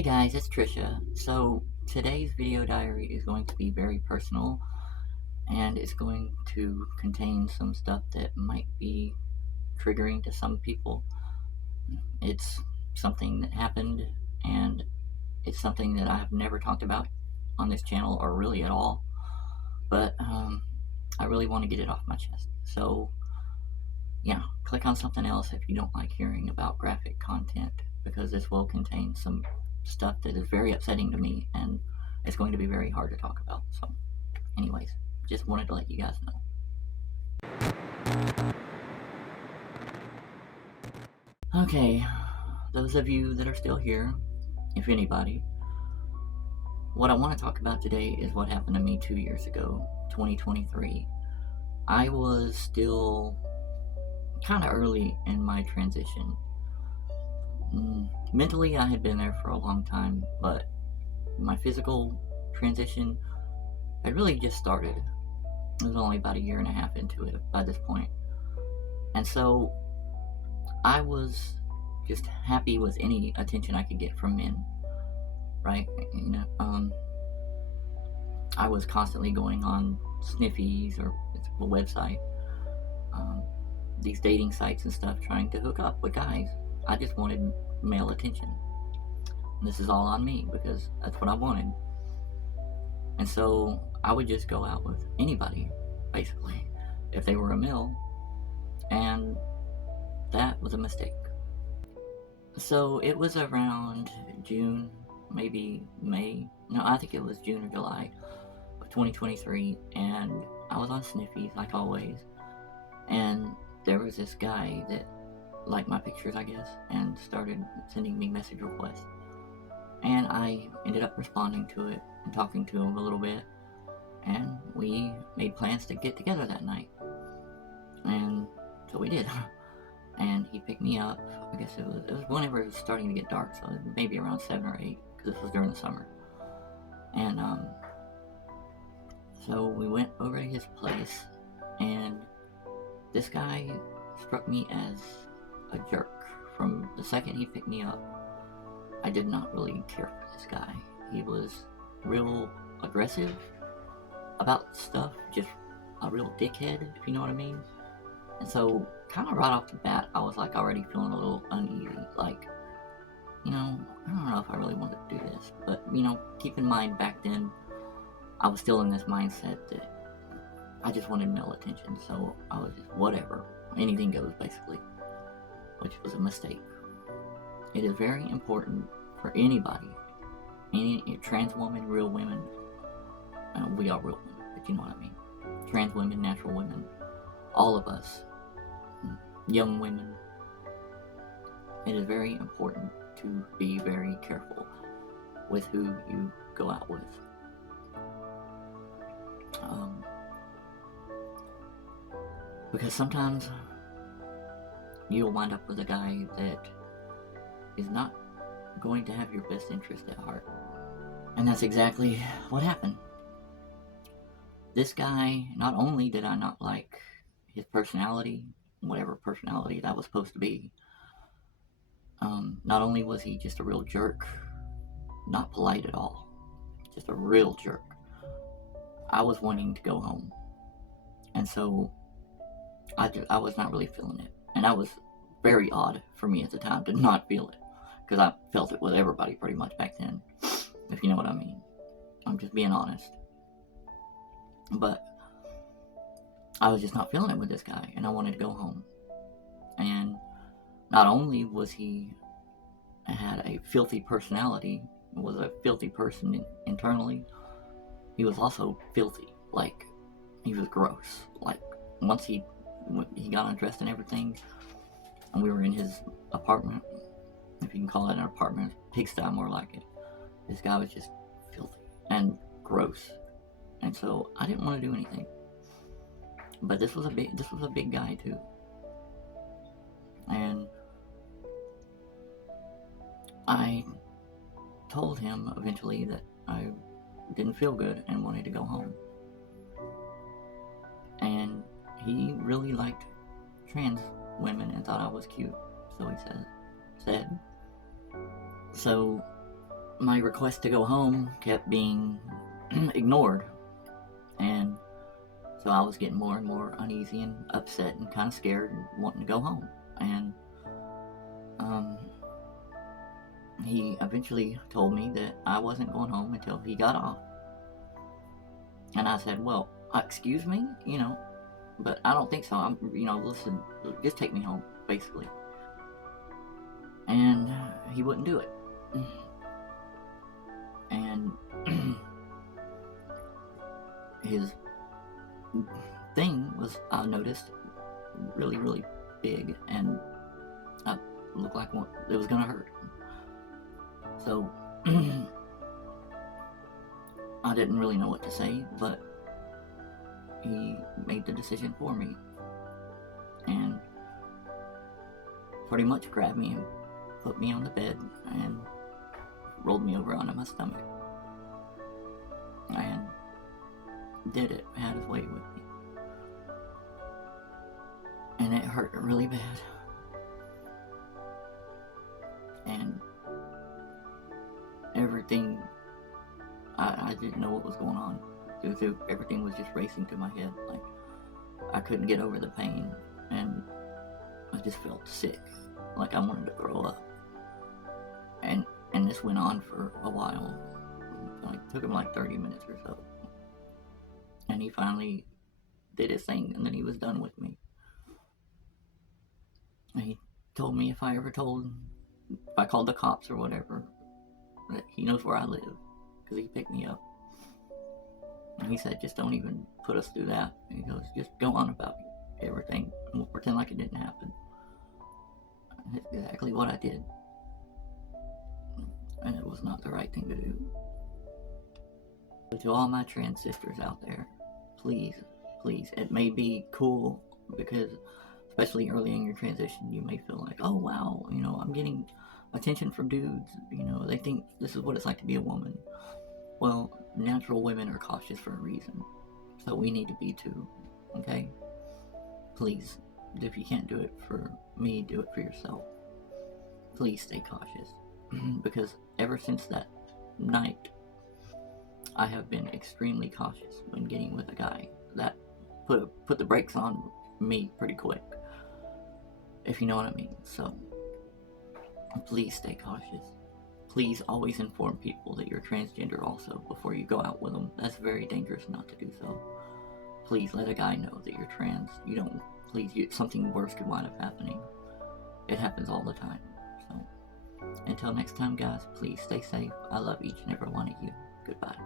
Hey guys, it's Trisha. So today's video diary is going to be very personal and it's going to contain some stuff that might be triggering to some people. It's something that happened and it's something that I've never talked about on this channel or really at all, but I really want to get it off my chest. So yeah, click on something else if you don't like hearing about graphic content, because this will contain some stuff that is very upsetting to me and it's going to be very hard to talk about. So anyways, just wanted to let you guys know. Okay, those of you that are still here, if anybody, what I want to talk about today is what happened to me 2 years ago, 2023. I was still kind of early in my transition. Mentally, I had been there for a long time, but my physical transition had really just started. It was only about a year and a half into it by this point. And so I was just happy with any attention I could get from men, right? I was constantly going on Sniffies, or it's a website, these dating sites and stuff, trying to hook up with guys. I just wanted male attention. And this is all on me because that's what I wanted. And so I would just go out with anybody, basically, if they were a male, and that was a mistake. So it was around June, maybe May, no, I think it was June or July of 2023, and I was on Sniffies, like always, and there was this guy that liked my pictures, I guess, and started sending me message requests, and I ended up responding to it and talking to him a little bit, and we made plans to get together that night, and so we did. And he picked me up. I guess it was whenever it was starting to get dark, so maybe around 7 or 8, because this was during the summer. And so we went over to his place, and this guy struck me as a jerk. From the second he picked me up, I did not really care for this guy. He was real aggressive about stuff, just a real dickhead, if you know what I mean. And so, kind of right off the bat, I was like already feeling a little uneasy. Like, I don't know if I really wanted to do this. But, keep in mind, back then, I was still in this mindset that I just wanted male attention. So, I was just, whatever. Anything goes, basically. Which was a mistake. It is very important for anybody, any trans woman, real women. We are real women, but you know what I mean. Trans women, natural women, all of us. Young women, it is very important to be very careful with who you go out with. Because sometimes you'll wind up with a guy that is not going to have your best interest at heart. And that's exactly what happened. This guy, not only did I not like his personality, whatever personality that was supposed to be, not only was he just a real jerk, not polite at all, just a real jerk, I was wanting to go home. And so I was not really feeling it. And that was very odd for me at the time to not feel it, because I felt it with everybody pretty much back then, if you know what I mean. I'm just being honest. But I was just not feeling it with this guy, and I wanted to go home. And not only was he had a filthy personality, was a filthy person internally, he was also filthy. Like, he was gross. Like, once he got undressed and everything, and we were in his apartment, if you can call it an apartment, pigsty more like it, this guy was just filthy and gross. And so I didn't want to do anything. But this was a big guy too. And I told him eventually that I didn't feel good and wanted to go home. And he really liked trans women and thought I was cute, so he said. So my request to go home kept being ignored. And so I was getting more and more uneasy and upset and kind of scared and wanting to go home. And he eventually told me that I wasn't going home until he got off. And I said, well, excuse me, but I don't think so. Listen, just take me home, basically. And he wouldn't do it. And his thing was, I noticed, really, really big, and I looked like it was gonna hurt. So I didn't really know what to say, but he made the decision for me, and pretty much grabbed me and put me on the bed and rolled me over onto my stomach, and did it, had his way with me. And it hurt really bad. And everything, I didn't know what was going on. Everything was just racing through my head. Like, I couldn't get over the pain, and I just felt sick. Like I wanted to throw up. And this went on for a while. Like, took him like 30 minutes or so. And he finally did his thing, and then he was done with me. And he told me if I called the cops or whatever, that he knows where I live, because he picked me up. And he said, just don't even put us through that. And he goes, just go on about everything, and we'll pretend like it didn't happen. And that's exactly what I did. And it was not the right thing to do. But to all my trans sisters out there, please, it may be cool, because especially early in your transition, you may feel like, oh wow, I'm getting attention from dudes, they think this is what it's like to be a woman. Well, natural women are cautious for a reason, so we need to be too, okay? Please, if you can't do it for me, do it for yourself. Please stay cautious, because ever since that night, I have been extremely cautious when getting with a guy. That put the brakes on me pretty quick, if you know what I mean. So please stay cautious. Please always inform people that you're transgender also before you go out with them. That's very dangerous not to do so. Please let a guy know that you're trans. Something worse could wind up happening. It happens all the time. So until next time, guys, please stay safe. I love each and every one of you. Goodbye.